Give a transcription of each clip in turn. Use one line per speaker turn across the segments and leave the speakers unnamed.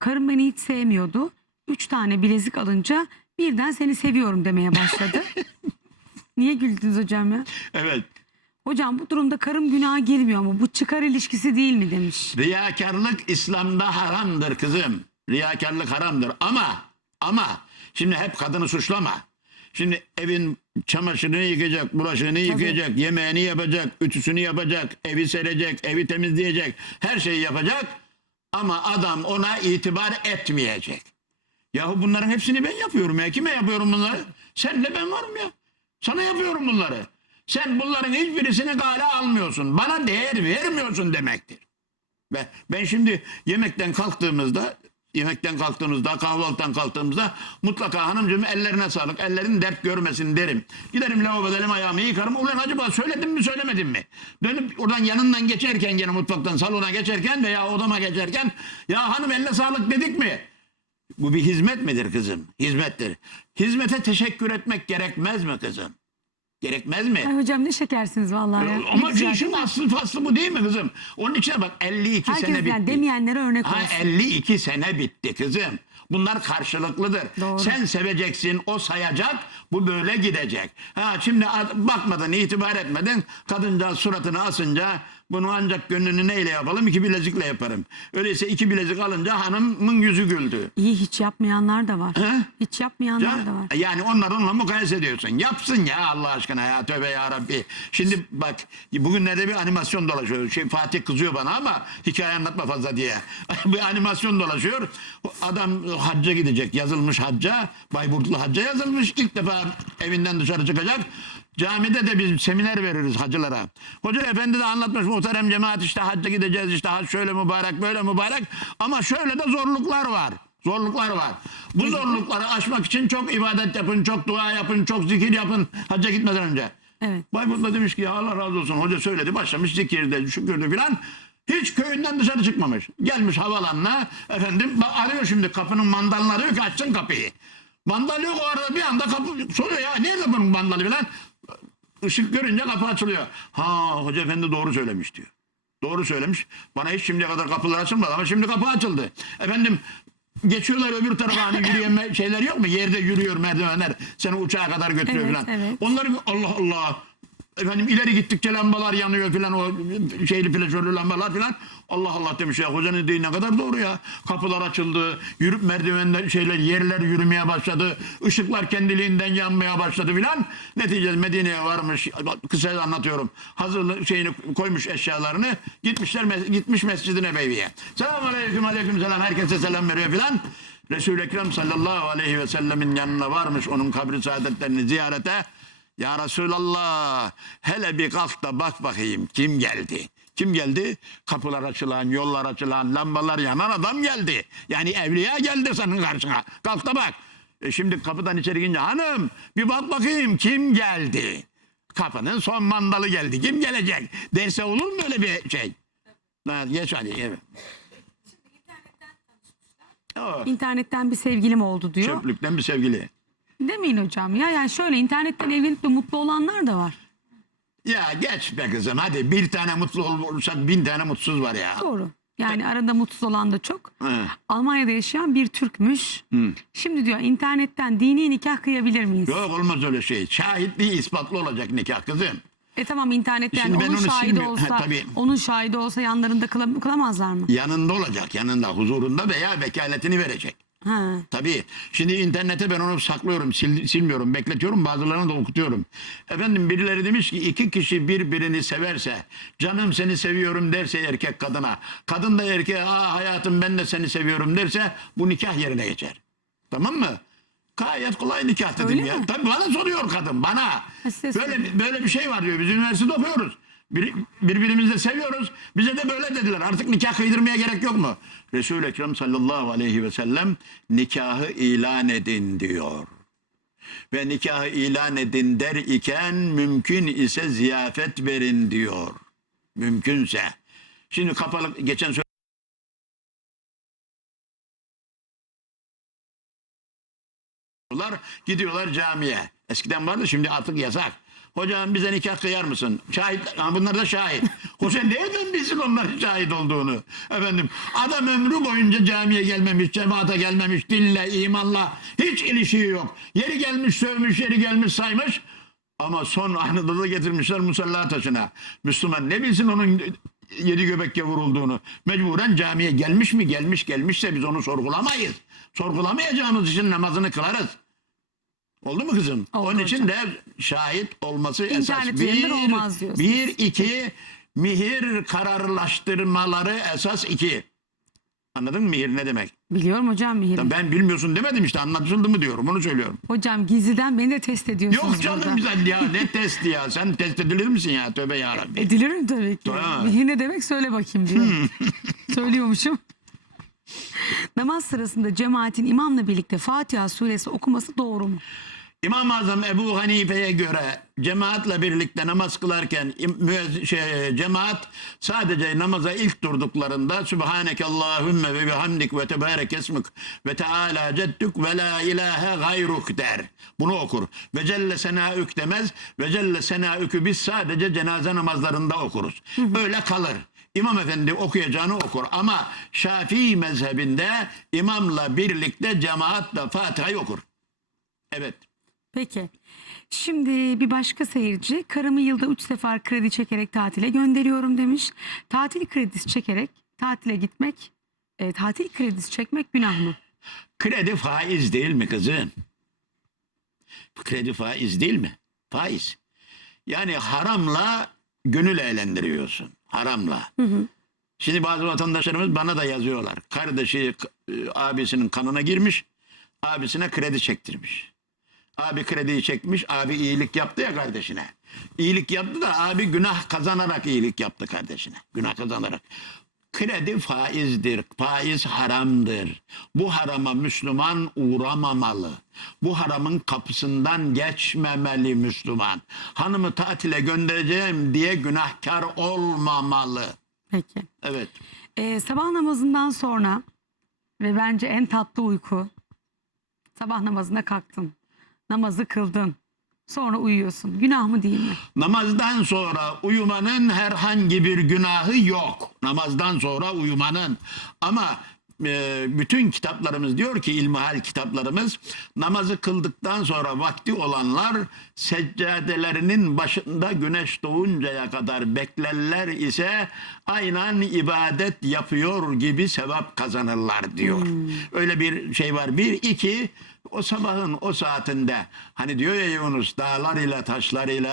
Karım beni hiç sevmiyordu. Üç tane bilezik alınca birden seni seviyorum demeye başladı. Niye güldünüz hocam ya?
Evet.
Hocam bu durumda karım günaha girmiyor mu? Bu çıkar ilişkisi değil mi demiş.
Riyakarlık İslam'da haramdır kızım. Riyakarlık haramdır ama ama şimdi hep kadını suçlama. Şimdi evin çamaşırını yıkayacak, bulaşığını yıkayacak, yemeğini yapacak, ütüsünü yapacak, evi serecek, evi temizleyecek, her şeyi yapacak. Ama adam ona itibar etmeyecek. Yahu bunların hepsini ben yapıyorum ya. Kime yapıyorum bunları? Senle ben varım ya. Sana yapıyorum bunları. Sen bunların hiçbirisini gale almıyorsun. Bana değer vermiyorsun demektir. Ve ben şimdi yemekten kalktığımızda yemekten kalktığımızda kahvaltıdan kalktığımızda mutlaka hanımcığım ellerine sağlık ellerin dert görmesin derim. Giderim lavaboda elim ayağımı yıkarım. Ulan acaba söyledim mi söylemedim mi? Dönüp oradan yanından geçerken gene mutfaktan salona geçerken veya odama geçerken ya hanım eline sağlık dedik mi? Bu bir hizmet midir kızım? Hizmettir. Hizmete teşekkür etmek gerekmez mi kızım? Gerekmez mi?
Ay hocam ne şekersiniz vallahi ya.
Ama
Ne güzel,
işin aslı faslı bu değil mi kızım? Onun içine bak 52
Herkes
sene bitti.
yani demeyenlere örnek
Ha,
olsun.
52 sene bitti kızım. Bunlar karşılıklıdır.
Doğru.
Sen seveceksin, o sayacak, bu böyle gidecek. Ha şimdi ad- bakmadın, itibar etmedin, kadıncağız suratını asınca bunu ancak gönlünü neyle yapalım? İki bilezikle yaparım. Öyleyse iki bilezik alınca hanımın yüzü güldü.
İyi hiç yapmayanlar da var.
He?
Hiç yapmayanlar da var.
Yani onlarınla mukayese ediyorsun. Yapsın ya Allah aşkına ya tövbe ya Rabbi. Şimdi bak bugünlerde bir animasyon dolaşıyor. Şey Fatih kızıyor bana ama hikaye anlatma fazla diye. bir animasyon dolaşıyor. Adam hacca gidecek. Yazılmış hacca. Bayburtlu hacca yazılmış. İlk defa evinden dışarı çıkacak. Camide de biz seminer veririz hacılara. Hoca efendi de anlatmış muhterem cemaat işte hacca gideceğiz işte hac şöyle mübarek böyle mübarek ama şöyle de zorluklar var. Zorluklar var. Bu zorlukları aşmak için çok ibadet yapın, çok dua yapın, çok zikir yapın hacca gitmeden önce.
Evet.
Bayburt'ta demiş ki ya Allah razı olsun hoca söyledi başlamış zikirde şükürdü filan. Hiç köyünden dışarı çıkmamış. Gelmiş havalanına efendim arıyor şimdi kapının mandalını arıyor ki açsın kapıyı. Mandal yok o arada bir anda kapı soruyor ya nerede bunun mandalı filan. Işık görünce kapı açılıyor. Ha hoca efendi doğru söylemiş diyor. Doğru söylemiş. Bana hiç şimdiye kadar kapılar açılmadı ama şimdi kapı açıldı. Efendim geçiyorlar öbür tarafa hani yürüyen şeyler yok mu? Yerde yürüyor merdivenler. Seni uçağa kadar götürüyor
Evet,
falan.
evet.
Onları Allah Allah. Efendim ileri gittikçe lambalar yanıyor filan o şeyli flaşörlü lambalar filan. Allah Allah demiş ya hocanın dediği ne kadar doğru ya. Kapılar açıldı. Yürüp merdivenler şeyler yerler yürümeye başladı. Işıklar kendiliğinden yanmaya başladı filan. Neticede Medine'ye varmış. Kısa anlatıyorum. Hazır şeyini koymuş eşyalarını. Gitmişler gitmiş Mescid-i Nebevi'ye. Selamun aleyküm aleyküm selam. Herkese selam veriyor filan. Resul-i Ekrem sallallahu aleyhi ve sellemin yanına varmış onun kabri saadetlerini ziyarete. Ya Resulallah hele bir kalk da bak bakayım kim geldi? Kim geldi? Kapılar açılan, yollar açılan, lambalar yanan adam geldi. Yani evliya geldi senin karşına. Kalk da bak. E şimdi kapıdan içeri girince hanım bir bak bakayım kim geldi? Kapının son mandalı geldi. Kim gelecek? Derse olur mu öyle bir şey? Ha, geç hadi. Evet. O,
İnternetten bir sevgilim oldu diyor.
çöplükten bir sevgili.
Demeyin hocam ya. Yani şöyle internetten evlenip de mutlu olanlar da var.
Ya geç be kızım hadi bir tane mutlu olursa bin tane mutsuz var ya.
Doğru. Yani arada mutsuz olan da çok.
He.
Almanya'da yaşayan bir Türkmüş. Şimdi diyor internetten dini nikah kıyabilir miyiz?
Yok olmaz öyle şey. Şahitliği ispatlı olacak nikah kızım.
E tamam internetten
Şimdi ben
onun
onu
şahidi
silmiyorum.
olsa,
Ha, tabii.
onun şahidi olsa yanlarında kıla- kılamazlar mı?
Yanında olacak yanında huzurunda veya vekaletini verecek.
Ha.
Tabii. Şimdi internete ben onu saklıyorum, sil- silmiyorum, bekletiyorum, bazılarını da okutuyorum. Efendim birileri demiş ki iki kişi birbirini severse, canım seni seviyorum derse erkek kadına, kadın da erkeğe Aa, hayatım ben de seni seviyorum derse bu nikah yerine geçer. Tamam mı? Gayet kolay nikah dedim
Öyle
ya.
mi?
Tabii bana soruyor kadın, bana. Böyle böyle bir şey var diyor. Biz üniversitede okuyoruz. Bir, birbirimizi seviyoruz. Bize de böyle dediler. Artık nikah kıydırmaya gerek yok mu? Resul-i Ekrem sallallahu aleyhi ve sellem nikahı ilan edin diyor. Ve nikahı ilan edin der iken mümkün ise ziyafet verin diyor. Mümkünse. Şimdi kapalı geçen gidiyorlar camiye. Eskiden vardı şimdi artık yasak. Hocam bize nikah kıyar mısın? Şahit, ha, bunlar da şahit. Hoca nereden bilsin onların şahit olduğunu? Efendim adam ömrü boyunca camiye gelmemiş, cemaate gelmemiş, dinle, imanla hiç ilişiği yok. Yeri gelmiş sövmüş, yeri gelmiş saymış. Ama son anında da getirmişler musalla taşına. Müslüman ne bilsin onun yedi göbekle vurulduğunu. Mecburen camiye gelmiş mi gelmiş gelmişse biz onu sorgulamayız. Sorgulamayacağımız için namazını kılarız. Oldu mu kızım?
Oldu
Onun için de şahit olması esas.
İnternet üzerinden olmaz diyorsunuz.
Bir, iki, mihir kararlaştırmaları esas iki. Anladın mı mihir ne demek?
Biliyorum hocam Mihir.
Ben bilmiyorsun demedim işte anlatıldı mı diyorum onu söylüyorum.
Hocam gizliden beni de test ediyorsunuz
Yok canım
burada.
güzel ya ne testi ya sen test edilir misin ya tövbe yarabbim.
Edilirim tabii ki.
Ha.
Mihir ne demek söyle bakayım diyor. Söylüyormuşum. Namaz sırasında cemaatin imamla birlikte Fatiha suresi okuması doğru mu?
İmam-ı Azam Ebu Hanife'ye göre cemaatle birlikte namaz kılarken şey, cemaat sadece namaza ilk durduklarında Sübhaneke Allahümme ve bihamdik ve tebarek esmük ve teala ceddük ve la ilahe gayruk der. Bunu okur. Ve celle senaük demez. Ve celle senaükü biz sadece cenaze namazlarında okuruz. Öyle kalır. İmam efendi okuyacağını okur ama Şafii mezhebinde imamla birlikte cemaatle Fatiha'yı okur. Evet.
Peki. Şimdi bir başka seyirci karımı yılda 3 sefer kredi çekerek tatile gönderiyorum demiş. Tatil kredisi çekerek tatile gitmek, e, tatil kredisi çekmek günah mı?
Kredi faiz değil mi kızım? Kredi faiz değil mi? Faiz. Yani haramla gönül eğlendiriyorsun. Haramla. Şimdi bazı vatandaşlarımız bana da yazıyorlar. Kardeşi e, abisinin kanına girmiş. Abisine kredi çektirmiş. Abi krediyi çekmiş. Abi iyilik yaptı ya kardeşine. İyilik yaptı da abi günah kazanarak iyilik yaptı kardeşine. Günah kazanarak. Kredi faizdir. Faiz haramdır. Bu harama Müslüman uğramamalı. Bu haramın kapısından geçmemeli Müslüman. Hanımı tatile göndereceğim diye günahkar olmamalı.
Peki.
Evet.
E, sabah namazından sonra ve bence en tatlı uyku. Sabah namazına kalktın. Namazı kıldın. Sonra uyuyorsun. Günah mı değil mi?
Namazdan sonra uyumanın herhangi bir günahı yok. Namazdan sonra uyumanın. Ama e, bütün kitaplarımız diyor ki ilmihal kitaplarımız namazı kıldıktan sonra vakti olanlar seccadelerinin başında güneş doğuncaya kadar beklerler ise aynen ibadet yapıyor gibi sevap kazanırlar diyor. Öyle bir şey var. Bir, iki o sabahın o saatinde hani diyor ya Yunus dağlar ile taşlar ile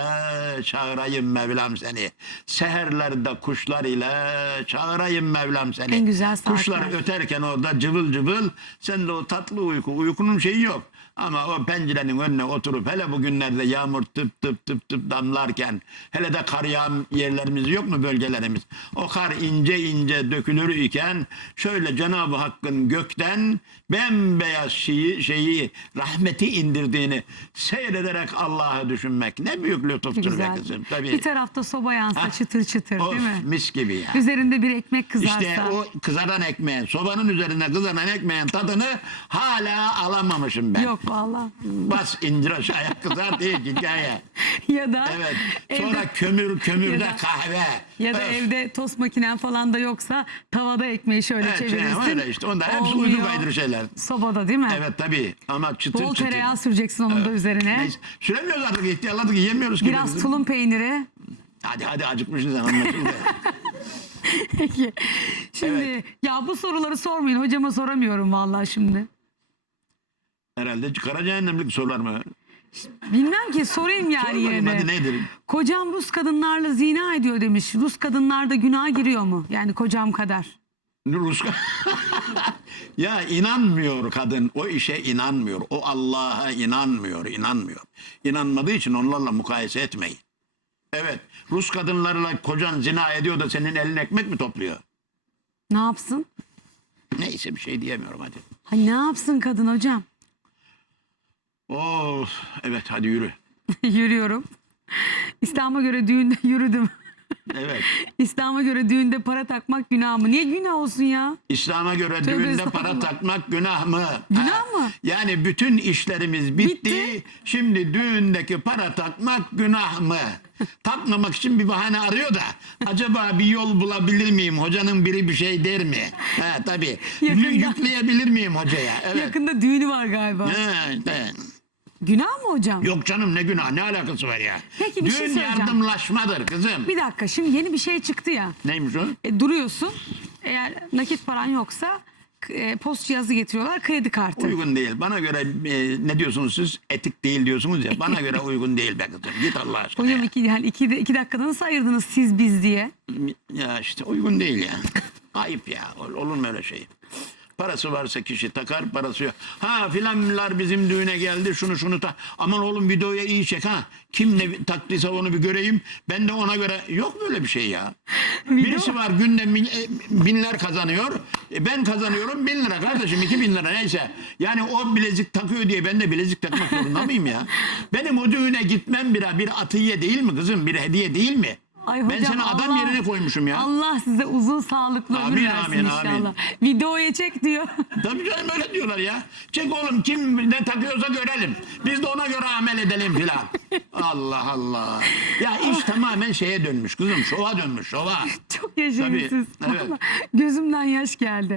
çağırayım Mevlam seni. Seherlerde kuşlar ile çağırayım Mevlam seni.
En güzel saatler.
Kuşlar öterken orada cıvıl cıvıl sen de o tatlı uyku. Uykunun şeyi yok. Ama o pencerenin önüne oturup hele bugünlerde yağmur tıp tıp tıp tıp damlarken hele de kar yağan yerlerimiz yok mu bölgelerimiz? O kar ince ince dökülür iken şöyle Cenab-ı Hakk'ın gökten bembeyaz şeyi, şeyi rahmeti indirdiğini seyrederek Allah'ı düşünmek ne büyük lütuftur be
Güzel.
kızım. Tabii.
Bir tarafta soba yansa
Ha?
çıtır çıtır
Of,
değil mi?
mis gibi ya.
Üzerinde bir ekmek kızarsa.
İşte o kızaran ekmeğin, sobanın üzerine kızaran ekmeğin tadını hala alamamışım ben.
Yok valla.
Bas indir aşağıya kızar değil hikaye.
ya da
Evet.
evde,
Sonra kömür, kömürde
Ya da-
kahve.
ya da
Öf.
evde tost makinen falan da yoksa tavada ekmeği şöyle
Evet, şey,
çevirirsin.
öyle işte. Onlar hepsi
Olmuyor.
uydu kaydır şeyler.
Sobada değil mi?
Evet tabii ama çıtır
Bol
çıtır.
tereyağı süreceksin onun da üzerine.
Neyse. Süremiyoruz artık ihtiyarladık yiyemiyoruz ki.
Biraz tulum peyniri.
Hadi hadi acıkmışsın sen anlaşıldı.
Peki. Şimdi ya bu soruları sormayın. Hocama soramıyorum vallahi şimdi.
Herhalde kara cehennemlik sorular mı?
Bilmem ki sorayım yani
Sor bakayım, hadi nedir?
Kocam Rus kadınlarla zina ediyor demiş. Rus kadınlar da günaha giriyor mu? Yani kocam kadar.
Rus ya inanmıyor kadın o işe inanmıyor o Allah'a inanmıyor inanmıyor inanmadığı için onlarla mukayese etmeyin evet Rus kadınlarla kocan zina ediyor da senin elin ekmek mi topluyor
Ne yapsın?
neyse bir şey diyemiyorum hadi
Ha, ne yapsın kadın hocam?
Of evet hadi yürü
Yürüyorum. İslam'a göre düğünde yürüdüm.
Evet.
İslam'a göre düğünde para takmak günah mı? Niye günah olsun ya?
İslam'a göre
Tövbe
düğünde para
estağfurullah.
takmak günah mı?
Günah mı?
Yani bütün işlerimiz bitti.
Bitti.
Şimdi düğündeki para takmak günah mı? Takmamak için bir bahane arıyor da acaba bir yol bulabilir miyim? Hocanın biri bir şey der mi? He tabii.
Yakında.
Yükleyebilir miyim hocaya? Evet.
Yakında düğünü var galiba.
He, evet.
Günah mı hocam?
Yok canım ne günah ne alakası var ya?
Peki, bir şey
Düğün
söyleyeceğim.
yardımlaşmadır kızım.
Bir dakika şimdi yeni bir şey çıktı ya.
Neymiş o?
E, duruyorsun. Eğer nakit paran yoksa e, post cihazı getiriyorlar kredi kartı.
Uygun değil. Bana göre e, ne diyorsunuz siz? Etik değil diyorsunuz ya. Bana göre uygun değil be kızım. Git Allah aşkına.
Hocam
ya.
iki, yani iki, iki dakikada nasıl ayırdınız siz biz diye?
Ya işte uygun değil ya. Ayıp ya. Ol- Olur mu öyle şey? Parası varsa kişi takar, parası yok. Ha filanlar bizim düğüne geldi şunu şunu ta. Aman oğlum videoya iyi çek ha. Kim ne taktıysa onu bir göreyim. Ben de ona göre yok böyle bir şey ya. Birisi var günde min- e, binler kazanıyor. E, Ben kazanıyorum bin lira kardeşim iki bin lira neyse. Yani o bilezik takıyor diye ben de bilezik takmak zorunda mıyım ya? Benim o düğüne gitmem bir, bir atiye değil mi kızım? Bir hediye değil mi?
Ay
ben
hocam,
seni adam
Allah-
yerine koymuşum ya.
Allah size uzun sağlıklı
Amin,
ömür versin
amin,
inşallah.
amin.
Videoya çek diyor.
Tabii canım öyle diyorlar ya. Çek oğlum kim ne takıyorsa görelim. Biz de ona göre amel edelim filan. Allah Allah. Ya iş tamamen şeye dönmüş kızım. Şova dönmüş şova.
Çok yaşayın
Tabii,
siz.
evet.
Vallahi Gözümden yaş geldi.